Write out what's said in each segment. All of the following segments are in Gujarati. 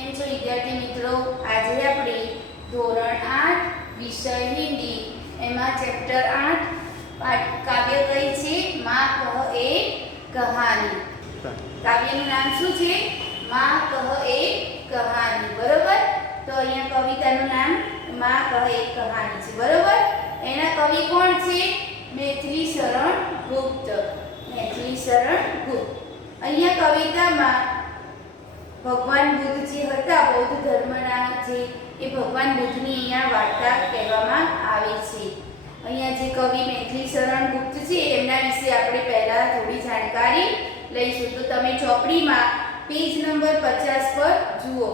કેમ છો વિદ્યાર્થી મિત્રો? આજે આપણે ધોરણ 8 વિષય હિન્દી એમાં ચેપ્ટર 8 કાવ્ય કઈ છે? માં કહ એક કહાની. કાવ્યનું નામ શું છે? માં કહ એક કહાની. બરોબર? તો અહીંયા કવિતાનું નામ માં કહ એક કહાની છે. બરોબર? એના કવિ કોણ છે? મેથિલી શરણ ગુપ્ત. મેથિલી શરણ ગુપ્ત. અહીંયા કવિતામાં ભગવાન બુદ્ધ જે હતા, બૌદ્ધ ધર્મના જે, એ ભગવાન બુદ્ધની અહીંયા વાર્તા કહેવામાં આવે છે. અહીંયા જે કવિ મેથિલી શરણ ગુપ્ત છે એમના વિશે આપણે પહેલા થોડી જાણકારી લઈશું. તો તમે ચોપડીમાં પેજ નંબર 50 પર જુઓ.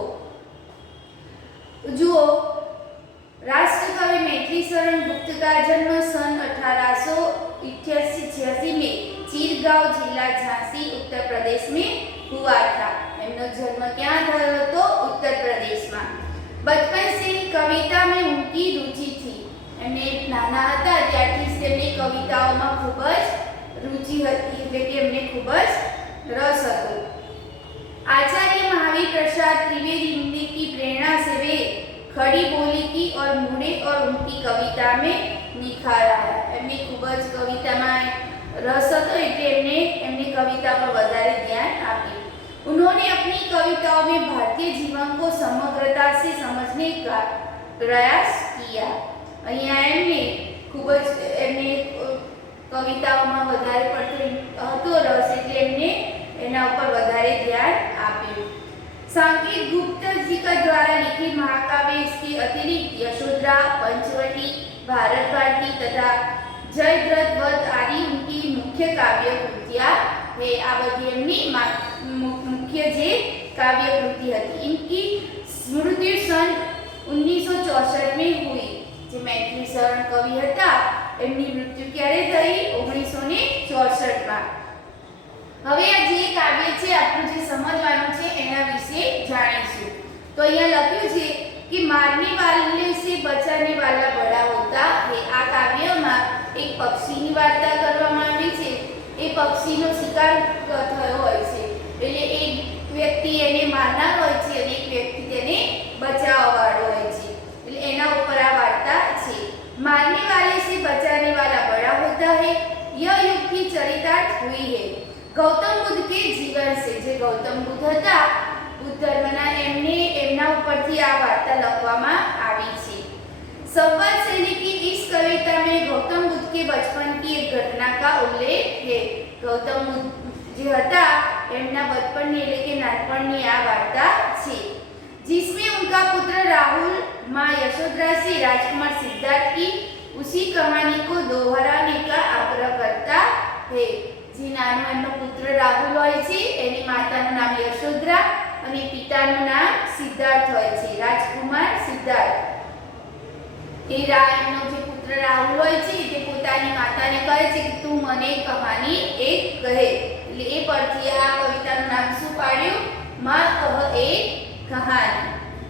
राष्ट्रकवि मैथिली शरण गुप्त का जन्म सन 1888 में चीरगांव जिला झांसी उत्तर प्रदेश में हुआ था. એમનો જન્મ ક્યાં થયો હતો? ઉત્તર પ્રદેશમાં. બચપન से ही कविता में उनकी रुचि थी. એમને નાના હતા ત્યારથી જ તેમને કવિતાઓમાં ખૂબ જ રુચિ હતી, એટલે કે એમને ખૂબ જ રસ હતો. आचार्य महावीर प्रसाद त्रिवेदी की प्रेरणा से वे खड़ी बोली की और मुड़े और उनकी कविता में निखार आया. એમને ખૂબ જ કવિતામાં રસ હતો, એટલે એમની કવિતા પર વધારે ધ્યાન આપ્યું. उन्होंने अपनी कविताओं में भारतीय जीवन को समग्रता से समझने का प्रयास किया. અહીંયા એમને ખૂબ જ કવિતાઓમાં વધારે પડતો હતો રસ, એટલે એમને એના ઉપર વધારે ધ્યાન આપ્યું. सांकेत गुप्त जी का द्वारा लिखित महाकाव्य इसके अतिरिक्त यशोधरा, पंचवटी, भारत भारती तथा जयद्रथ वध आदि उनकी मुख्य काव्य कृतियां है. आ बधी एमनी मुख्य जे काव्य कृति हती. इनकी स्मृति सन 1964 में हुई. जे मैथिली शरण कवि हता एमनी मृत्यु क्यारे थई? 1964 માં. હવે આ જે કાવ્ય છે આપણું જે સમજવાનું છે એના વિશે જાણીશું. તો અહીંયા લખ્યું છે કે મારને વાલે સે બચાને વાલા બડા હોતા હે. આ કાવ્યમાં એક પક્ષીની વાર્તા કરવામાં આવી છે. એ પક્ષીનો શિકાર થયો હોય છે, એટલે એક વ્યક્તિ એને મારનાર હોય છે અને એક વ્યક્તિ તેને બચાવવાવાળો હોય છે, એટલે એના ઉપર આ વાર્તા છે. મારને વાલે સે બચાને વાલા બડા હોતા હે. यह युग की चरितार्थ हुई है गौतम बुद्ध के जीवन से. જે ગૌતમ બુદ્ધ હતા, બુદ્ધ ધર્મના, એમના ઉપરથી આ વાર્તા લખવામાં આવી છે. संवाद शैली की इस कविता में गौतम बुद्ध के बचपन की एक घटना का उल्लेख है. गौतम बुद्ध જે હતા એમના બચપનની એટલે કે નાનપણની આ વાર્તા છે, जिसमें उनका पुत्र राहुल मां यशोधरा से राजकुमार सिद्धार्थ की उसी कहानी को दोहराने का आग्रह करता है. જે નાનો એમનો પુત્ર રાહુલ હોય છે, એની માતાનું નામ યશોધરા અને પિતાનું નામ સિદ્ધાર્થ હોય છે, રાજકુમાર સિદ્ધાર્થ. એમનો જે પુત્ર રાહુલ હોય છે તે પોતાની માતાને કહે છે કે તું મને કહાની એક કહે. એટલે એ પરથી આ કવિતાનું નામ શું પાડ્યું? માં કહ એક कहानी.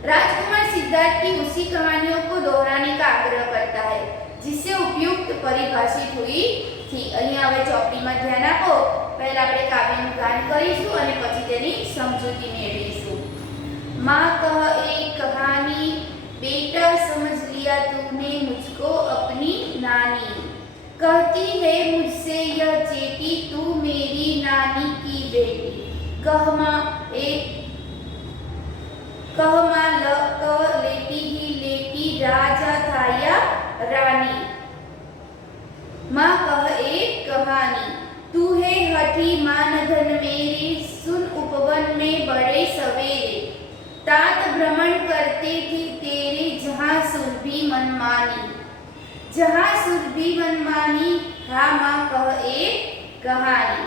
राजकुमार सिद्धार्थ की उसी कहानियों को दोहराने का आग्रह करता है, जिससे उपयुक्त परिभाषित हुई थी. અહીંયા હવે ચોપડીમાં ધ્યાન આપો. પહેલા આપણે કાવ્યનું ગાન કરીશું અને પછી તેની સમજૂતી મેળવીશું. माँ कह एक कहानी, बेटा समझ लिया तूने मुझको अपनी नानी. कहती है मुझसे यह चेटी तू मेरी नानी की बेटी. कह माँ लेटी ही लेटी राजा था या रानी. माँ कह एक कहानी, तू है हठी मान धन मेरे, सुन उपवन में बड़े सवेरे. तात भ्रमण करते थे तेरे जहाँ सुरभि मनमानी. जहाँ सुरभि मनमानी, हाँ माँ कह एक कहानी.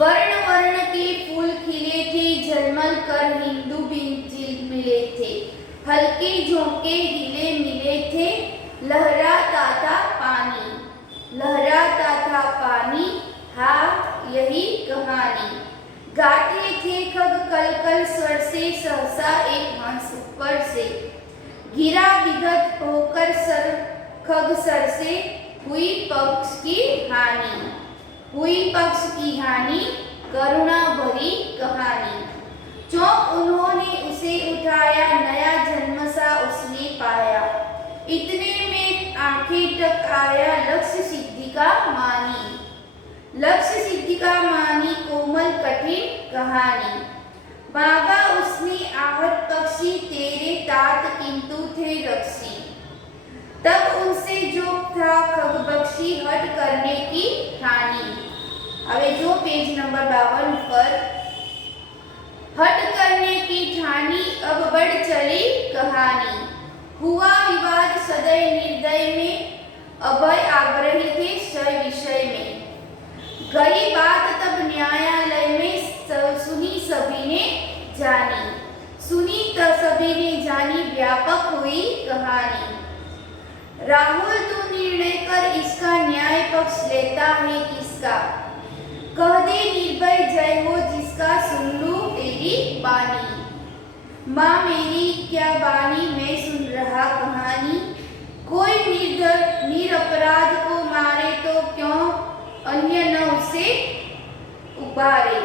वर्ण वर्ण के फूल खिले थे, झलमल कर हिंदू बिंजिल मिले थे. हल्के झोंके हिले मिले थे, लहराता था पानी. लहराता था पानी, हाँ यही कहानी. गाते थे खग कल कल स्वर से, सहसा एक हंस ऊपर से. गिरा विगत होकर सर खग सर से, हुई पक्ष की हानि. हुई पक्ष की हानि, करुणा भरी कहानी. चौंक उन्होंने आया लक्ष्य सिद्धि का मानी। लक्ष्य सिद्धि का मानी कोमल कठिन कहानी। भागा उसने आहत पक्षी तेरे तात किंतु थे रक्षी। तब उनसे जो था खगबक्षी हट करने की ठानी। હવે जो पेज नंबर 52 पर हट करने की ठानी अब बढ़ चली कहानी। हुआ विवाद सदय निर्दय में अभय आग्रही थे क्षय विषय में। गई बात तब न्यायालय में सुनी सभी ने जानी। सुनी तो सभी ने जानी व्यापक हुई कहानी। राहुल तू निर्णय कर इसका न्याय पक्ष लेता है किसका। कह दे निर्भय जय हो जिसका सुन लूं तेरी बानी। माँ मेरी क्या बानी मैं सुन रहा कहानी। कोई निरपराध को मारे तो क्यों अन्य न उसे उबारे।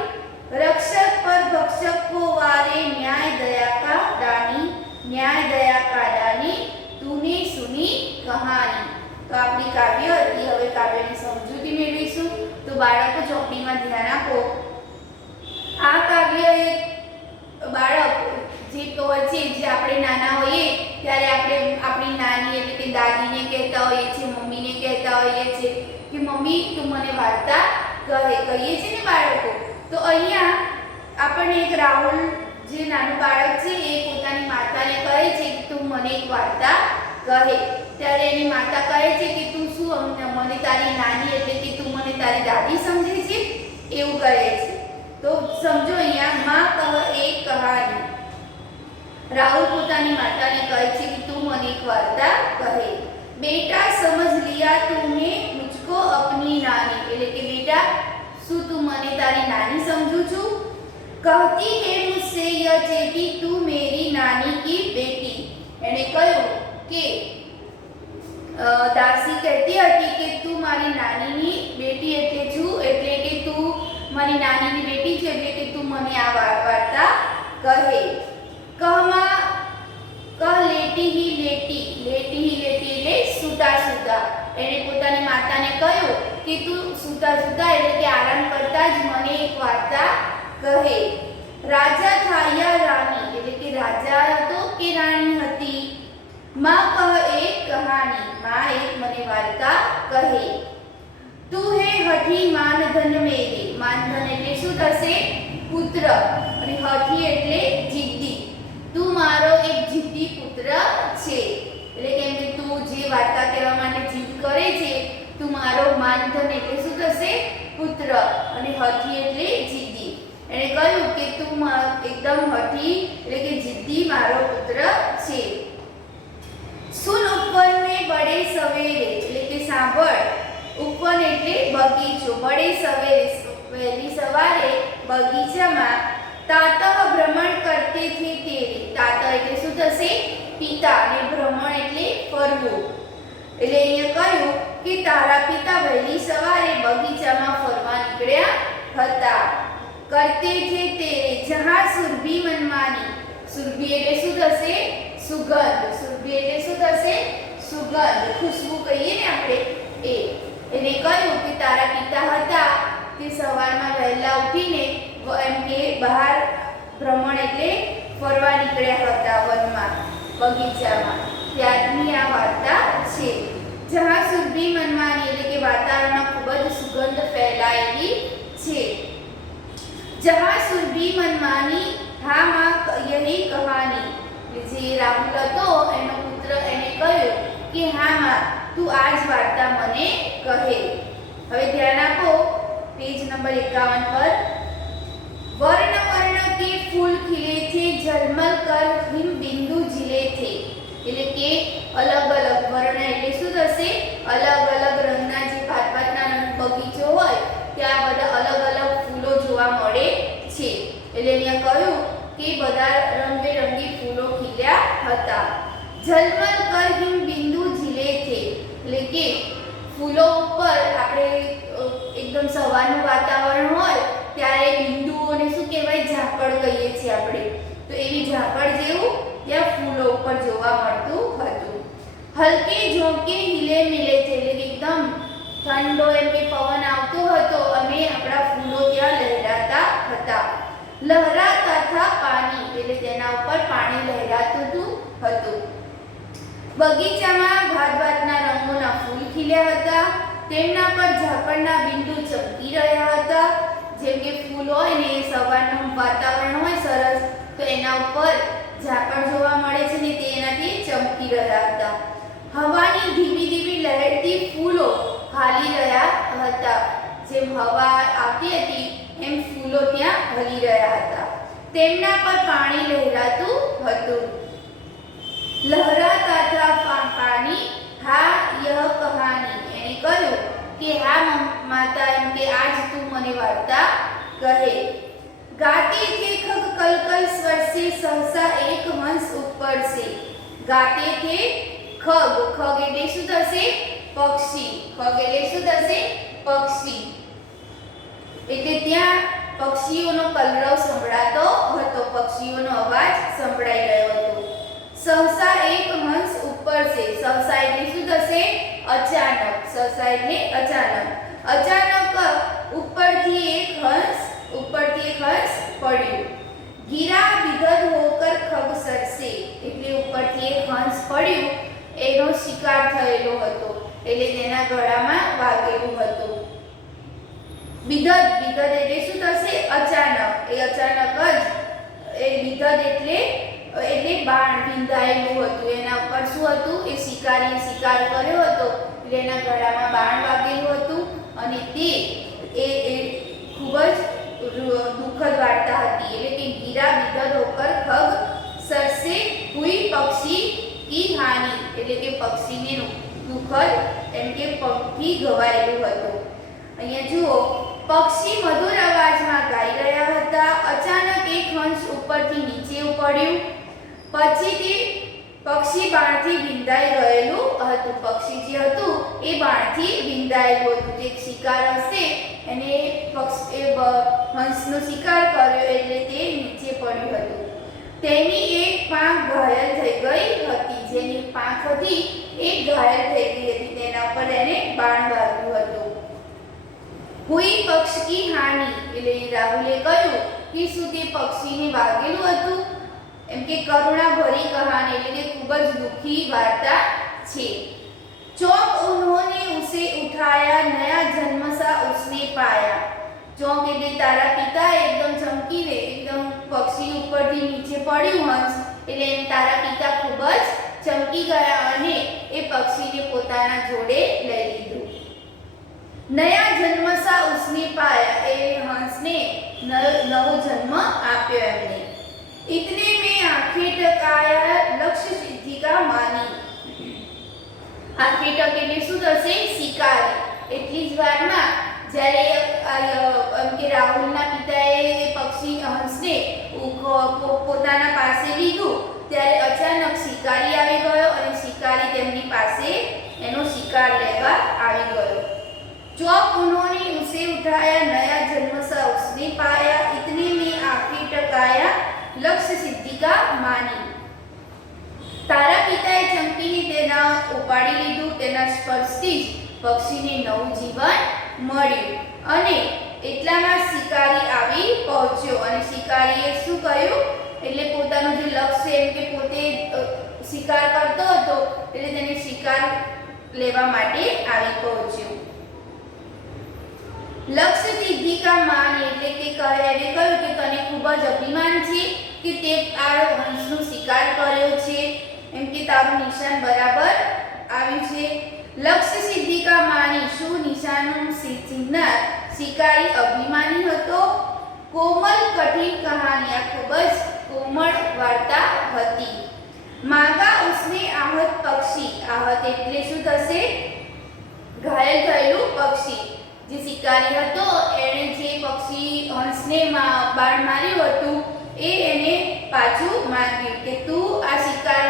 रक्षक पर भक्षक को वारे न्याय दया का दानी। न्याय दया का दानी तूने सुनी कहानी। तो आपणी काव्य હતી। હવે કાવ્યની સમજૂતી મેળવીશું। તો બાળકો ચોપડીમાં ધ્યાન આપો। આ કાવ્ય એક બાળક જે છે જે આપણે નાના હોઈએ ત્યારે આપણે આપણી નાની એટલે કે દાદીને કહેતા હોઈએ છીએ, મમ્મીને કહેતા હોઈએ છીએ કે મમ્મી તું મને વાર્તા કહીએ છીએ ને બાળકો। તો અહીંયા આપણને એક રાહુલ જે નાનું બાળક છે એ પોતાની માતાને કહે છે કે તું મને એક વાર્તા કહે। ત્યારે એની માતા કહે છે કે તું શું મને તારી નાની એટલે કે તું મને તારી દાદી સમજે છે એવું કહે છે। તો સમજો અહીંયા માં કહ એક કહાની। રાहुल પોતાની માતાને કહે છે કે તું મને એક વાર્તા કહે। બેટા સમજ लिया तूने मुझको अपनी नानी એટલે કે બેટા શું તું મને તારી નાની સમજુ છું। कहती है मुझसे यह चेती तू मेरी नानी की बेटी। એણે કહ્યું કે દાસી કહેતી હતી કે તું મારી નાનીની બેટી એટલે છું એટલે કે તું મારી નાનીની બેટી છે એટલે કે તું મને આ વાર્તા કહે। कहमा कह लेटी ही लेटी એટલે સૂતા સૂતા। એણે પોતાની માતાને કહ્યું કે તું સૂતા સૂતા એટલે કે આરામ કરતા જ મને એક વાર્તા કહે। રાજા था या रानी એટલે કે રાજા હતો કે રાણી હતી। माँ कह एक कहानी माँ एक મને વાર્તા કહે। तू है हठी मानधन मेरे मानधन એટલે શું થશે પુત્ર અને હઠી એટલે જિદ્દી। તું મારો એક જિદ્દી પુત્ર છે એટલે કેમ કે તું જે વાર્તા કહેવા માટે જીદ કરે છે તું મારો માનધન એટલે શું થશે પુત્ર અને હઠી એટલે જિદ્દી। એણે કહ્યું કે તું એકદમ હઠી એટલે કે જિદ્દી મારો પુત્ર છે। સુન ઉપવને બડે સવેરે એટલે કે સાંભળ ઉપવન એટલે બગીચો બડે સવેરે વહેલી સવારે બગીચામાં તાતઃ ભ્રમણ કરતે થે તેરે તાતઃ એટલે શું થશે પિતા અને ભ્રમણ એટલે ફરવું। એટલે અહીંયા કહ્યું કે તારા પિતા વહેલી સવારે બગીચામાં ફરવા નીકળ્યા હતા। કરતે થે તેરે જહાં સુરભી મનમાની સુરભી એટલે શું થશે સુગંધ સુરભી એટલે શું થશે સુગંધ ખુશ્બુ કહીએ ને આપણે એ। એને કહ્યું કે તારા પિતા હતા તે સવારમાં વહેલા ઉઠીને એમ કે બહાર ભ્રમણ એટલે ફરવા નીકળ્યા હતા વનમાં બગીચામાં ત્યારની આ વાર્તા છે। જહાં સુરભી મનમાની એટલે કે વાતાવરણમાં ખૂબ જ સુગંધ ફેલાયેલી છે। જહાં સુરભી મનમાની હા માँ यही कहानी જે રાહુલ હતો એનો પુત્ર એને કહ્યું કે હા માँ તું આ જ વાર્તા મને કહે। હવે ધ્યાન આપો पेज नंबर 51 पर वर्ण वर्ण के फूल खिले थे झलमल कर हिम बिंदु झीले थे એટલે કે અલગ અલગ વર્ણ એટલે શું થશે અલગ અલગ રંગના જે ભાત ભાતના બગીચો હોય ત્યાં બધા અલગ અલગ ફૂલો જોવા મળે છે। એટલે અહીંયા કહ્યું કે બધા રંગબેરંગી ફૂલો ખીલ્યા હતા। झलमल कर हिम बिंदु झीले थे એટલે કે ફૂલો ઉપર આપણે એકદમ સવારનું વાતાવરણ હોય ત્યારે બિંદુઓને શું કહેવાય ઝાકળ કહીએ છીએ આપણે। તો એવી ઝાકળ જેવું ત્યાં ફૂલો ઉપર જોવા મળતું હતું। હલકે ઝોંકે हिले મિલે છે એટલે કે એકદમ ઠંડો એમ કે પવન આવતો હતો અને આપણા ફૂલો ત્યાં લહેરાતા હતા. લહેરાતા હતા પાણી એટલે તેના ઉપર પાણી લહેરાતું હતું. બગીચામાં ભાતભાતના રંગોના ફૂલ ખીલ્યા હતા. તેમના પર ઝાકળના બિંદુ ચમકી રહ્યા હતા. જેમ કે ફૂલ હોય ને, સવારનું વાતાવરણ હોય સરસ, તો એના ઉપર ઝાકળ જોવા મળે છે ને તે એનાથી ચમકી રહ્યા હતા. હવાની ધીમી ધીમી લહેરતી ફૂલો હાલી રહ્યા હતા. જેમ હવા આવતી હતી એમ ફૂલો ત્યાં હલી રહ્યા હતા. તેમના પર પાણી લહેરાતું હતું. લહેરાતા હતા પાણી, હા યહ કહાની. એને કહ્યું કે હા માતા, એમ કે આજ તું મને વાર્તા કહે. गाते थे खग कलकल स्वर से सहसा एक हंस ऊपर से. गाते थे खग, खग એટલે શું થશે? પક્ષી. ખગ એટલે શું થશે? પક્ષી. એટલે ત્યાં પક્ષીઓનો કલરવ સંભળાતો હતો, પક્ષીઓનો અવાજ સંભળાઈ રહ્યો હતો. સહસા એક હંસ ઉપર છે. સહસા એટલે શું થશે? અચાનક. સહસા એટલે અચાનક. અચાનક ઉપરથી એક હંસ પડ્યું. ગીરા વિધદ હોકર ખગ સરસે એટલે ઉપરથી એક હંસ પડ્યું, એનો શિકાર થયેલો હતો એટલે તેના ગળામાં વાગેલું હતું. વિધદ, વિધદ એટલે શું થશે? અચાનક. એ અચાનક જ એ વિધદ એટલે બાણ વિંધાયેલું હતું. એના ઉપર શું હતું? એ શિકારીએ શિકાર કર્યો હતો એટલે એના ગળામાં બાણ વાગેલું હતું અને તે ખૂબ જ દુઃખદ વાર્તા હતી. એટલે કે ગીરા વિધદ હોકર ખગ સરસે હુઈ પક્ષી કી હાનિ એટલે કે પક્ષીને દુઃખદ એમ કે પંખી ગવાયેલું હતું. અહીંયા જુઓ, પક્ષી મધુર અવાજમાં ગાઈ રહ્યા હતા. અચાનક એક હંસ ઉપરથી નીચે પડ્યું. પછી તે પક્ષી બાણથી વિંધાઈ ગયેલું હતું. પક્ષી જે હતું એ બાણથી વિંધાયેલું હતું. જે શિકાર હશે એને હંસનો શિકાર કર્યો એટલે તે નીચે પડ્યું હતું. તેની એક પાંખ ઘાયલ થઈ ગઈ હતી. જેની પાંખ હતી એ ઘાયલ થઈ ગઈ હતી. તેના પર એને બાણ વાગ્યું હતું. હુઈ પક્ષી હાનિ એટલે રાહુલે કહ્યું કે શું તે પક્ષીને વાગેલું હતું? એમ કે કરુણા ભરી કહાની એટલે કે ખૂબ જ દુઃખી વાર્તા છે. चौंक उन्होंने उसे उठाया, नया जन्म सा उसने पाया. चौंक એટલે તારા પિતા એકદમ ચમકીને એકદમ પક્ષી ઉપરથી નીચે પડ્યું હંસ એટલે તારા પિતા ખૂબ જ ચમકી ગયા અને એ પક્ષીને પોતાના જોડે લઈ લીધું. નયા જન્મ સા उसने पाया એ હંસને નવો જન્મ આપ્યો એમને. इतने में आंखें टकाया, लक्ष्य सिद्धि का मानी. આંખે ટક એટલે શું થશે? શિકારી. એટલી જ વારમાં જ્યારે કે રાહુલના પિતાએ એ પક્ષી હંસને પોતાના પાસે લીધું ત્યારે અચાનક શિકારી આવી ગયો અને શિકારી તેમની પાસે એનો શિકાર લેવા આવી ગયો. चौंक उन्होंने उसे उठाया, नया जन्म सा उसने पाया, इतने में आंखें टकाया, लक्ष्य सिद्धि का मानी. તારા પિતાએ ચમકીને તેના ઉપાડી લીધું. તેના સ્પર્શથી જ પક્ષીને નવું જીવન મળ્યું અને એટલામાં શિકારી આવી પહોંચ્યો અને શિકારીએ શું કહ્યું? એટલે પોતાનું જે લક્ષ્ય એમ કે પોતે શિકાર કરતો હતો એટલે તેને શિકાર લેવા માટે આવી પહોંચ્યો. લક્ષ્ય સિદ્ધિ કા માન એટલે કે એને કહ્યું કે તને ખૂબ જ અભિમાન છે કે તે આ હંસનો શિકાર કર્યો છે, એમ કે તારું નિશાન બરાબર આવ્યું છે. લક્ષ્ય સિદ્ધિ કા માની શું નિશાનનું ચિહ્નાર શિકારી અભિમાની હતો. કોમલ કઠિન કહાની આ ખૂબ જ કોમળ વાર્તા હતી. માગા ઉસને आहत પક્ષી. आहत એટલે શું થશે? ઘાયલ થયેલું પક્ષી. જે શિકારી હતો એણે જે પક્ષી હંસને બાણ માર્યું હતું એ એને પાછું માંગ્યું કે તું આ શિકાર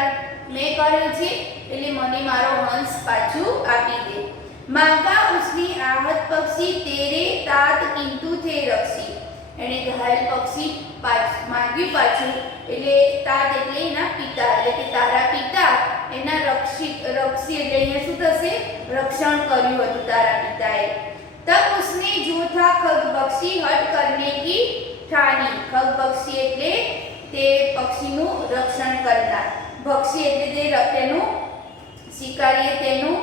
મેં કર્યો છે એટલે મને મારો હંસ પાછું આપી દે. માગા ઉસની आहत પક્ષી તેરે तात किंतु थे रक्षी. એણે ઘાયલ પક્ષી માંગ્યું પાછું એટલે तात એટલે એના પિતા એટલે કે તારા પિતા એના રક્ષી એટલે અહીંયા શું થશે, રક્ષણ કર્યું હતું તારા પિતાએ। तब उसने जो था खगपक्षी हट करने की ठानी। खगपक्षी એટલે તે પક્ષીનું રક્ષણ કરતા, પક્ષી એટલે તે તેનું શિકારીએ તેનું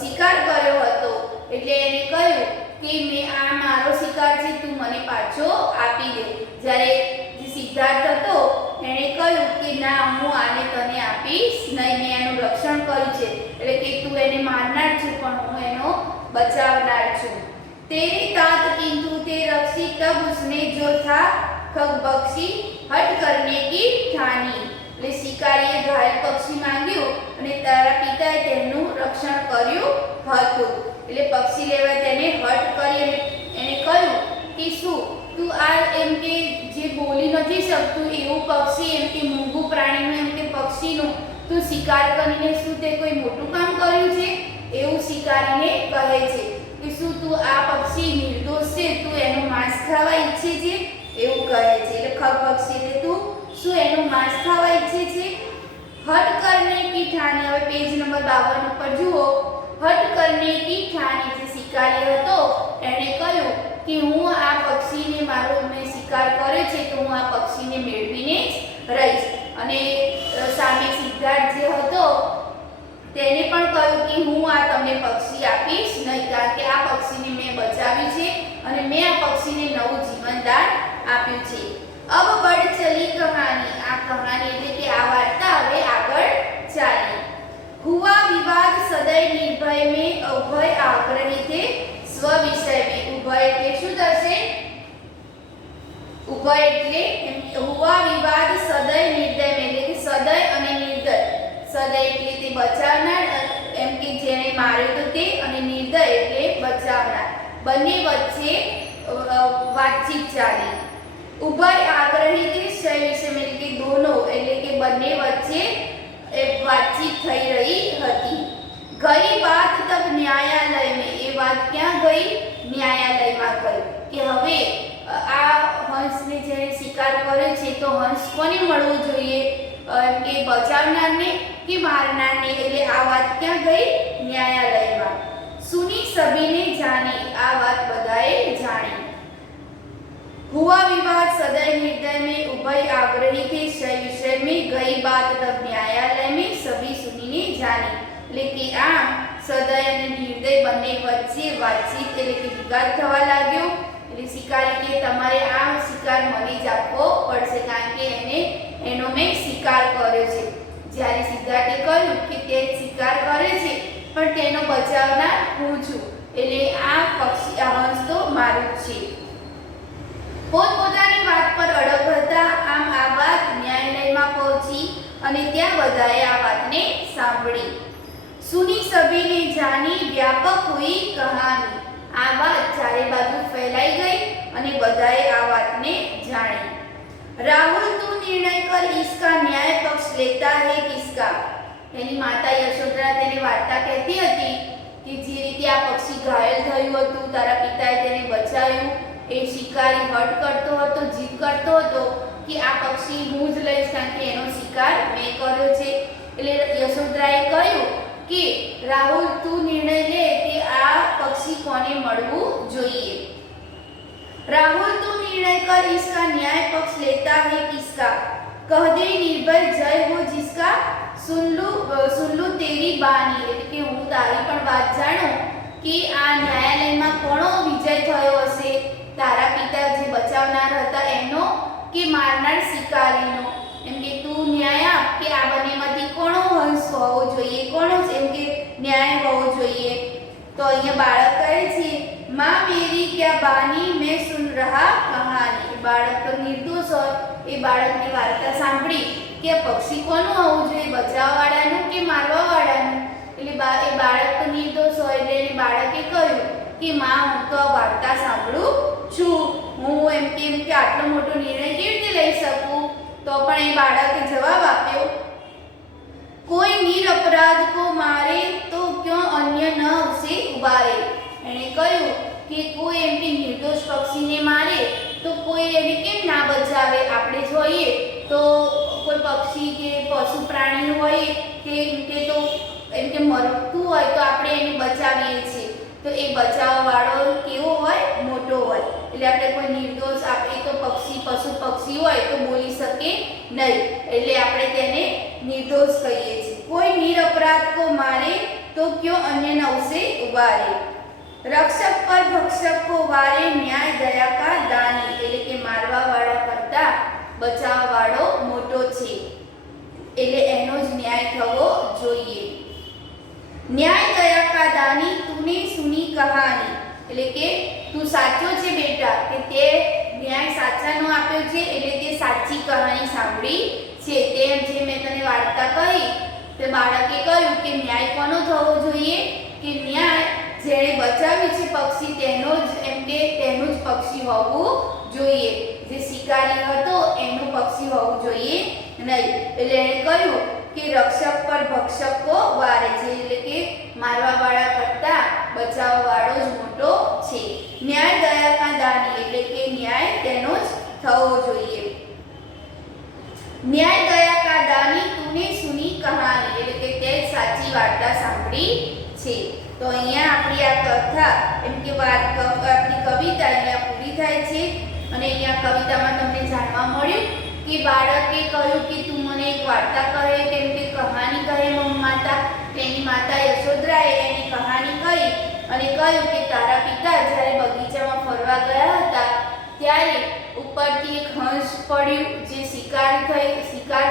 શિકાર કર્યો હતો એટલે એને કહ્યું કે મેં આ મારો શિકાર છે, તું મને પાછો આપી દે। જ્યારે જે સિદ્ધાર્થ હતો એણે કહ્યું કે ના, હું આને તને આપીશ નહીં, મેં એનું રક્ષણ કર્યું છે, એટલે કે તું એને મારનાર છું પણ હું એનો બચાવનાર છું। तेरे तात किंतु ते रक्षी तब उसने जो था खगपक्षी हट करने की ठानी। એટલે શિકારીએ ઘાયલ પક્ષી માંગ્યું અને તારા પિતાએ તેનું રક્ષણ કર્યું હતું। એટલે પક્ષી લેવા તેને હટ કરી અને એને કહ્યું કે શું તું આ એમ કે જે બોલી નથી શકતું એવું પક્ષી, એમ કે મૂંગું પ્રાણીનું એમ કે પક્ષીનું તું શિકાર કરીને શું તે કોઈ મોટું કામ કર્યું છે, એવું શિકારીને કહે છે કે શું તું આ પક્ષી નિર્દોષ છે, તું એનું માંસ ખાવા ઈચ્છે છે, એવું કહે છે। એટલે ખગપક્ષી એટલે તું શું એનું માંસ ખાવા ઈચ્છે છે। હટ કરને કી ઠાની, હવે પેજ નંબર 52 ઉપર જુઓ। હટ કરને કી ઠાની, જે શિકારી હતો એણે કહ્યું કે હું આ પક્ષીને મારો મેં શિકાર કર્યો છે તો હું આ પક્ષીને મેળવીને જ રહીશ। અને સામે સિદ્ધાર્થ જે હતો તેને પણ કહ્યું કે હું આ તમને પક્ષી આપીશ નહીં, કારણ કે આ પક્ષીને મેં બચાવ્યું છે અને મેં આ પક્ષીને નવું જીવનદાન આપ્યું છે। अब बढ़ चली कहानी, आ कहानी એટલે કે આ વાર્તા હવે આગળ ચાલી। हुआ विवाद सदैव निर्भय में अभय आग्रही थे स्व विषय में। उभय એટલે શું થશે, ઉભય એટલે हुआ विवाद सदैव निर्दय में એટલે કે સદય અને નિર્દય। સદય એટલે તે બચાવનાર, એમ કે જેણે માર્યો તો તે, અને નિર્દય એટલે બચાવનાર, બંને વચ્ચે વાતચીત ચાલી। ઉભય આગ્રહી તે વિષય में એટલે કે દોનો એટલે કે બંને વચ્ચે વાતચીત થઈ રહી હતી। ગઈ વાત તબ ન્યાયાલય में, એ વાત ક્યાં ગઈ, ન્યાયાલયમાં ગઈ કે હવે આ હંસને જેણે શિકાર કર્યો છે તો હંસ કોને મળવું જોઈએ, કે બચાવનારને કે મારનારને। એટલે આ વાત ક્યાં ગઈ, ન્યાયાલયમાં। સુની સભીને જાણી, આ વાત બધાએ જાણી। हुआ विवाद सदैव निर्दय में उभय आग्रही थे विषय में गई बात तब न्यायालय में सभी सुनीने जानी। એટલે કે આમ સદય અને નિર્દય બંને વચ્ચે વાતચીત એટલે કે વિવાદ થવા લાગ્યો। એટલે શિકારી કે તમારે આ શિકાર મળી જ આપવો પડશે, કારણ કે એને એનો મેં શિકાર કર્યો છે। જ્યારે સિદ્ધાર્થે કહ્યું કે તે શિકાર કરે છે પણ તેનો બચાવનાર હું છું, એટલે આ પક્ષી આ હંસ તો મારું જ છે। પોતપોતાની વાત પર અડગ હતા, આમ આ વાત ન્યાયાલયમાં પહોંચી અને ત્યાં બધાએ આ વાતને સાંભળી। સુની સભીને જાની વ્યાપક हुई कहानी, આ વાત ચારે બાજુ ફેલાઈ ગઈ અને બધાએ આ વાતને જાણી। राहुल तू निर्णय कर, इसका न्याय पक्ष लेता है किसका। એની માતા યશોદરા તેને વાર્તા કહેતી હતી કે જે રીતે આ પક્ષી ઘાયલ થયું હતું, તારા પિતાએ તેને બચાવ્યું, એ શિકારી હટ કરતો હતો, જીદ કરતો હતો કે આ પક્ષી હું જ લઈશ કારણ કે એનો શિકાર મેં કર્યો છે। એટલે યશોદરાએ કહ્યું કે રાહુલ તું નિર્ણય લે કે આ પક્ષી કોને મળવું જોઈએ। राहुल तू निर्णय कर, इसका न्याय पक्ष लेता है किसका। कह दे निर्भय जय हो जिसका, सुन लू तेरी बानी। એટલે કે હું તારી પણ વાત જાણું કે આ ન્યાયાલયમાં કોનો વિજય થયો હશે, તારા પિતા જે બચાવનાર હતા એનો કે મારનાર શિકારીનો। એમ કે તું ન્યાય આપ કે આ બંનેમાંથી કોનો હંસ હોવો જોઈએ, કોનો એમ કે ન્યાય હોવો જોઈએ। તો અહીંયા બાળક કહે છે माँ मेरी क्या बानी मैं सुन रहा कहानी। बाळक तो निर्दोष होय, ए बाळकनी वार्ता सांभળી કે પક્ષી કોનું હોવું જોઈએ, બચાવવાવાળાનું કે મારવાવાળાનું। એટલે એ બાળક તો નિર્દોષ હોય એટલે એને બાળકે કહ્યું કે માં હું તો આ વાર્તા સાંભળું છું, હું એમ કે આટલો મોટો નિર્ણય કેવી રીતે લઈ શકું। તો પણ એ બાળકે જવાબ આપ્યો કોઈ નિરપરાધ को मारे तो क्यों अन्य न उसे उबारे। એણે કહ્યું કે કોઈ એમની નિર્દોષ પક્ષીને મારે તો કોઈ એને કેમ ના બચાવે। આપણે જોઈએ તો કોઈ પક્ષી કે પશુ પ્રાણી હોય કે તો એમ કે મરતું હોય તો આપણે એને બચાવીએ છીએ, તો એ બચાવવાવાળો કેવો હોય? મોટો હોય. એટલે આપણે કોઈ નિર્દોષ આપણે તો પશુ પક્ષી હોય તો બોલી શકે નહીં, એટલે આપણે તેને નિર્દોષ કહીએ છીએ. કોઈ નિરપરાધ કો મારે તો ક્यों अन्य नव से उबारे, रक्षक पर भक्षक को वारे न्याय दया का दानी, એટલે કે મારવાવાળા કરતા બચાવવાળો મોટો છે, એટલે એનો જ ન્યાય થવો જોઈએ. ન્યાય દયા का दानी तूने सुनी कहानी, એટલે કે તું સાચો છે બેટા કે તે ન્યાય સાચાનો આપ્યો છે, એટલે તે સાચી કહાની સાંભળી છે. તેમ જે મેં તને વાર્તા કહી તે બાળકે કહ્યું કે ન્યાય કોનો થવો જોઈએ? કે ન્યાય જેણે બચાવ્યું છે પક્ષી તેનો જ એમ કે તેનું જ પક્ષી હોવું જોઈએ. જે શિકારી હતો એનું પક્ષી હોવું જોઈએ નહીં. એટલે એણે કહ્યું કે રક્ષક પર ભક્ષક કો વારે છે, એટલે કે મારવાવાળા કરતા બચાવવાવાળો જ મોટો છે. ન્યાય દયા કા દાની, એટલે કે ન્યાય તેનો જ થવો જોઈએ. ન્યાય દયા કા દાની તૂને સુની કહાની, એટલે કે તે સાચી વાર્તા સાંભળી છે. તો અહીંયા આપણી આ કથા એમ કે આપણી કવિતા અહીંયા પૂરી થાય છે. અને અહીંયા કવિતામાં તમને જાણવા મળ્યું કે બાળકે કહ્યું કે તું મને એક વાર્તા કહે, કેમ કે કહાની કહે માતા. તેની માતા યશોદરાએ એની કહાની કહી અને કહ્યું કે તારા પિતા જ્યારે બગીચામાં ફરવા ગયા હતા ત્યારે ઉપરથી એક હંસ પડ્યું જે શિકાર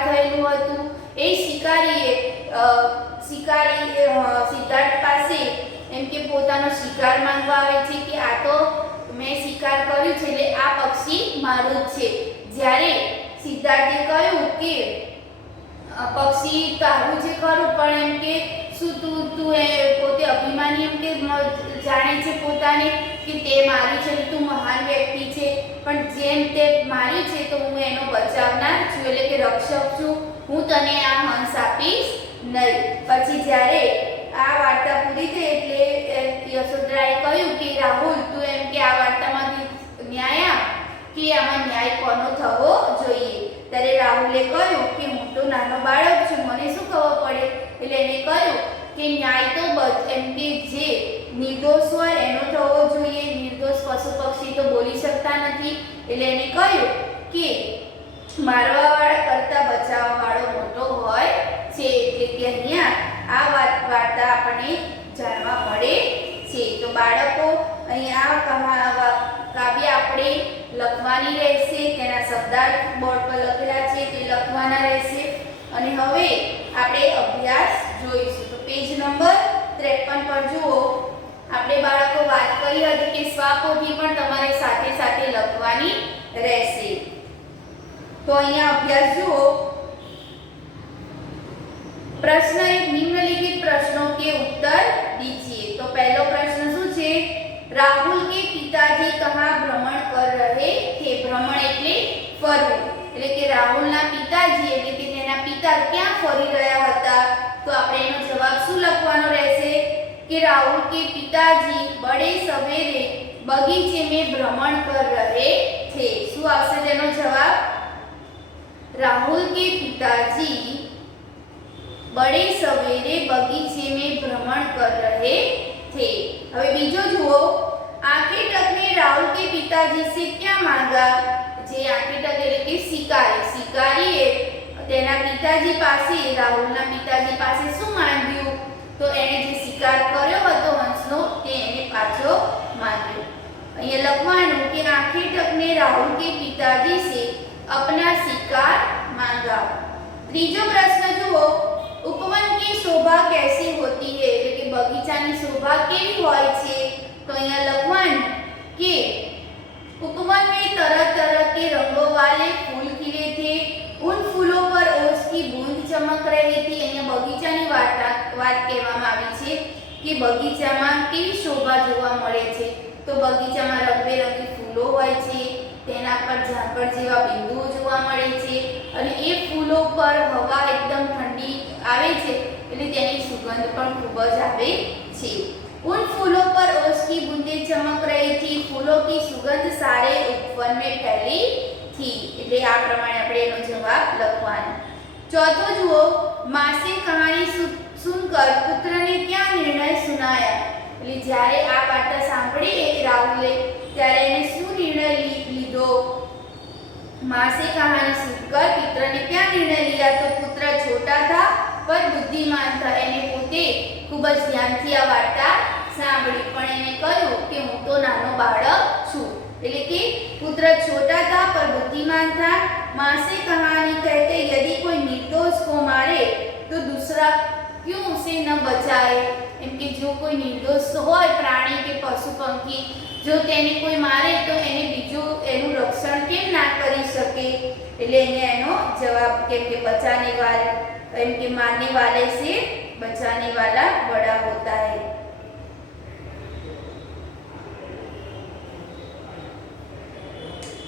થયેલું હતું. એ શિકારી સિદ્ધાર્થ પાસે એમ કે પોતાનો શિકાર માંગવા આવે છે કે આ તો મેં શિકાર કર્યું છે એટલે આ પક્ષી મારું જ છે. જ્યારે સિદ્ધાર્થે કહ્યું કે પક્ષી તારું છે ખરું, પણ એમ કે શું તું એ પોતે અભિમાની એમ કે જાણે છે પોતાને કે તે માર્યું છે, તું મહાન વ્યક્તિ છે, પણ જેમ તે માર્યું છે તો હું એનો બચાવનાર છું, એટલે કે રક્ષક છું, હું તને આ હંસ આપીશ નહીં. પછી જ્યારે આ વાર્તા પૂરી થઈ એટલે યશોદરાએ કહ્યું કે રાહુલ તું એમ કે આ વાર્તામાંથી ન્યાય આપ કે આમાં ન્યાય કોનો થવો જોઈએ. ત્યારે રાહુલે કહ્યું કે હું તો નાનો બાળક છું, મને શું ખબર પડે? એટલે એને કહ્યું કે ન્યાય તો એમ કે જે નિર્દોષ હોય એનો થવો જોઈએ, નિર્દોષ પશુ પક્ષી તો બોલી શકતા નથી. એટલે એને કહ્યું કે મારવાવાળા કરતા બચાવવાવાળો મોટો હોય છે. એટલે કે અહીંયા આ વાર્તા આપણને જાણવા મળે છે. તો બાળકો અહીંયા કાવ્ય આપણે લખવાની રહેશે, તેના શબ્દાર્થ બોર્ડ પર લખેલા છે તે લખવાના રહેશે. અને હવે આપણે અભ્યાસ જોઈશું. તો પેજ નંબર 53 પર જુઓ, આપણે બાળકો વાત કરી હતી કે સ્વાપોથી પણ તમારે સાથે સાથે લખવાની રહેશે. તો અહીંયા અભ્યાસ જુઓ. प्रश्न एक निम्नलिखित प्रश्नों के उत्तर दीजिए. तो पहला प्रश्न શું છે? राहुल के पिताजी कहाँ भ्रमण कर रहे थे? भ्रमण એટલે ફરવું, એટલે કે રાહુલના પિતાજી એટલે કે તેના પિતા ક્યાં ફરી રહ્યા હતા? તો આપણે એનો જવાબ શું લખવાનો રહેશે કે राहुल के पिताजी बड़े सवेरे बगीचे में भ्रमण कर रहे थे. શું આવશે તેનો જવાબ? राहुल के पिताजी बड़े सवेरे बगीचे में भ्रमण कर रहे थे. હવે બીજો જુઓ. आखेटक ने राहुल के पिताजी से क्या मांगा? જે આखेटक એટલે કે શિકારીએ તેના પિતાજી પાસે રાહુલના પિતાજી પાસે શું માંગ્યું? તો એણે જે શિકાર કર્યો હતો હંસનો તે એને પાછો માંગ્યો. અહીંયા લખવાનું કે आखेटक ने राहुल के पिताजी से अपना शिकार मांगा. ત્રીજો પ્રશ્ન જુઓ. उपवन की शोभा कैसी होती है? એટલે કે બગીચાની શોભા કેવી હોય છે? તો અહીંયા લખવાનું કે उपवन में तरह तरह के रंगों वाले फूल खिले थे, उन फूलों पर ओस की बूंद चमक रही थी. અહીંયા બગીચાની વાત કહેવામાં આવી છે કે બગીચામાં કેવી શોભા જોવા મળે છે? તો બગીચામાં રંગબેરંગી ફૂલો હોય છે, તેના પર ઝાકળ જેવા બિંદુઓ જોવા મળે છે અને એ ફૂલો પર હવા એકદમ ઠંડી આવે છે એટલે તેની સુગંધ પણ ખૂબ જ આવે છે. उन फूलों पर ओस की बूंदें चमक रही थी, फूलों की सुगंध सारे उपवन में फैली થી એટલે આ પ્રમાણે આપણે એનો જવાબ લખવાનો. ચોથો જુઓ, माँ से कहानी सुनकर पुत्र ने क्या निर्णय सुनाया. એટલે જ્યારે આ વાર્તા સાંભળી રાહુલે ત્યારે એને શું નિર્ણય લીધો. माँ से कहानी सुनकर पुत्र ने क्या निर्णय लिया. तो पुत्र छोटा था पर बुद्धिमान था. એને પોતે ખૂબ જ ધ્યાનથી આ વાર્તા સાંભળી પણ એને કહ્યું કે હું તો નાનો બાળક છું. એટલે કે પુત્ર छोटा था पर बुद्धिमान था. माँ से कहानी कहते यदि कोई निर्दोष को मारे तो दूसरा क्यों उसे न बचाए. एम कि जो कोई निर्दोष होय प्राणी के पशु पंखी जो તેને કોઈ મારે તો એને બીજું એનું રક્ષણ કેમ ના કરી શકે. એટલે એને એનો જવાબ કેમ કે બચાને વાલે એમ કે મારને વાલે से बचाने वाला बड़ा होता है.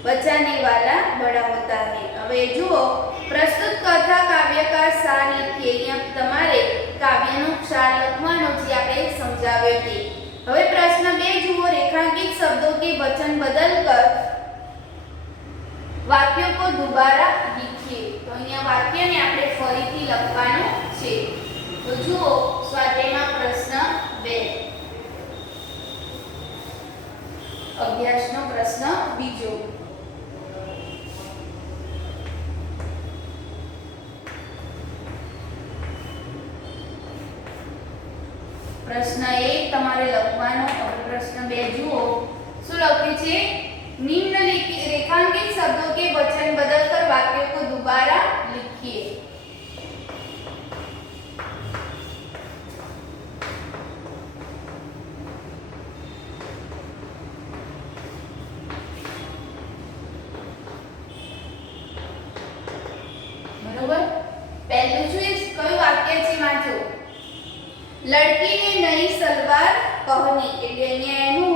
बचाने वाला बड़ा होता है. હવે જુઓ, પ્રસ્તુત કથા કાવ્ય का सार लिखिए. અહીંયા તમારે કાવ્યનો સાર લખવાનો જે આપણે સમજાવ્યો તે. હવે પ્રશ્ન 2 જુઓ, रेखांकित शब्दों के वचन बदलकर वाक्यों को दोबारा लिखिए. તો અહીંયા વાક્યને આપણે ફરીથી લખવાનું છે. તો જુઓ સ્વાધ્યાયમાં પ્રશ્ન 2 અભ્યાસનો પ્રશ્ન બીજો. प्रश्न 1 તમારે લખવાનો. હવે પ્રશ્ન 2 જુઓ શું લખ્યું છે. निम्नलिखित रेखांकित शब्दों के वचन बदलकर वाक्यों को दोबारा लिखिए. બરોબર. પહેલું છે કયું વાક્ય છે વાંચો. लड़की ने नई सलवार पहनी. એટલે અહીંયા એનું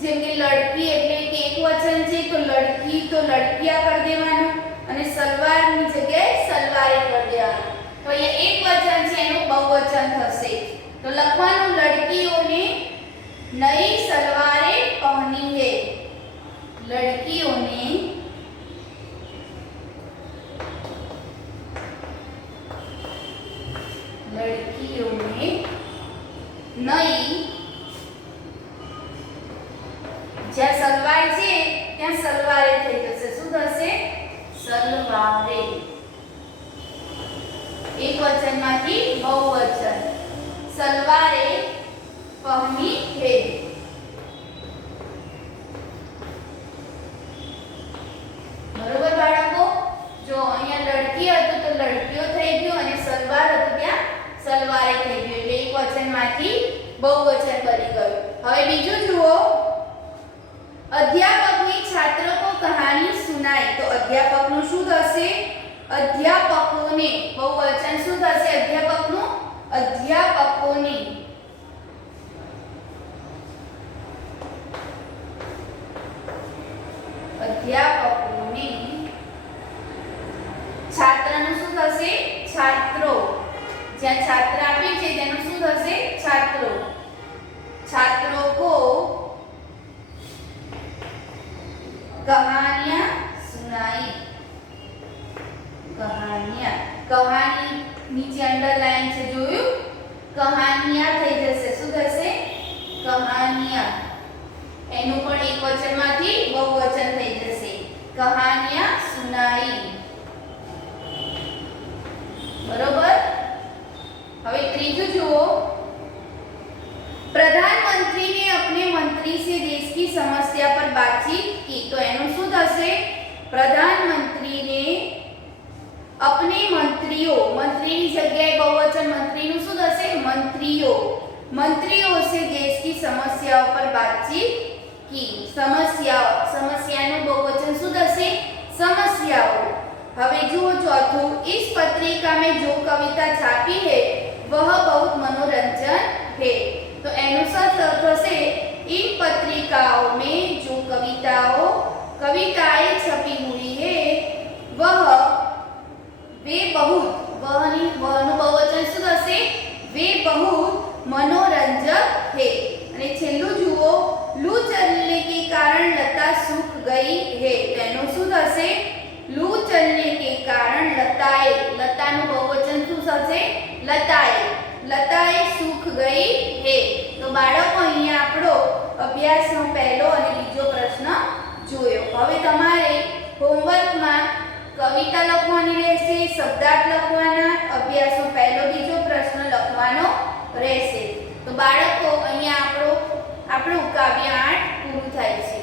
જેમ કે લડકી એટલે કે એક વચન છે તો લડકી તો લડકિયા કરી દેવાનું અને સલવારની જગ્યાએ સલવારે કરી દેવાનું. તો અહીંયા એક વચન છે એનું બહુવચન થશે. તો લખવાનું લડકીઓને નઈ સલવારે પહની है. લડકીઓને નઈ જ્યાં સલવાર છે ત્યાં સલવારે થઈ જશે. શું થશે? સલવારે. એક વચનમાંથી બહુવચન. સલવારે પહની है. બરોબર બાળકો. જો અહીંયા લડકી હતું તો લડકીઓ થઈ ગયું અને સલવાર હતું ત્યાં સલવારે થઈ ગયું. એટલે એક વચનમાંથી बहुवचन बनी गયું. હવે બીજું જુઓ, अध्यापक ने छात्रों को कहानी सुनाई. तो अध्यापकનું શું થશે? अध्यापकोने. बहुवचन શું થશે अध्यापकનું? अध्यापकोने. अध्यापकोने. छात्रનું શું થશે? छात्रों. જ્યાં छात्र આપી છે તેનું શું થશે? छात्रों. छात्रों को कहानियां सुनाई. कहानियां. कहानी नीचे अंडरलाइन છે જોયું. कहानियां થઈ જશે. શું થશે? कहानियां. એનું પણ એક વચનમાંથી બહુવચન થઈ જશે. कहानियां सुनाई. बरोबर. હવે ત્રીજું જુઓ, प्रधानमंत्री ने अपने मंत्री से देश की समस्या पर बातचीत की. तो એનું શું થશે? प्रधानमंत्री ने अपने मंत्रियों. मंत्रीની જગ્યાએ બહુવચન મંત્રીનું શું થશે? મંત્રીઓ. मंत्रियों से देश की समस्याओं पर बातचीत की. समस्याનું બહુવચન શું થશે? समस्याओं. હવે જુઓ ચોથું, इस पत्रिका में जो कविता छापी है वह बहुत मनोरंजन है. तो एनु थशे इन पत्रिकाओं में जो कविताएं छपी हुई है वह वे बहुत बहुवचन શું થશે? वे बहुत मनोरंजक है. અને છેલ્લું જુઓ, लू चलने के कारण लता सूख गई है तो એનું શું થશે લૂ ચલને કે કારણ લતાએ લતાનું બહુવચન શું થશે લતાએ સુખ ગઈ હે તો બાળકો અહીંયા આપણો અભ્યાસનો પહેલો અને બીજો પ્રશ્ન જોયો હવે તમારે હોમવર્કમાં કવિતા લખવાની રહેશે શબ્દાર્થ લખવાના અભ્યાસનો પહેલો બીજો પ્રશ્ન લખવાનો રહેશે તો બાળકો અહીંયા આપણું કાવ્ય 8 પૂરું થાય છે।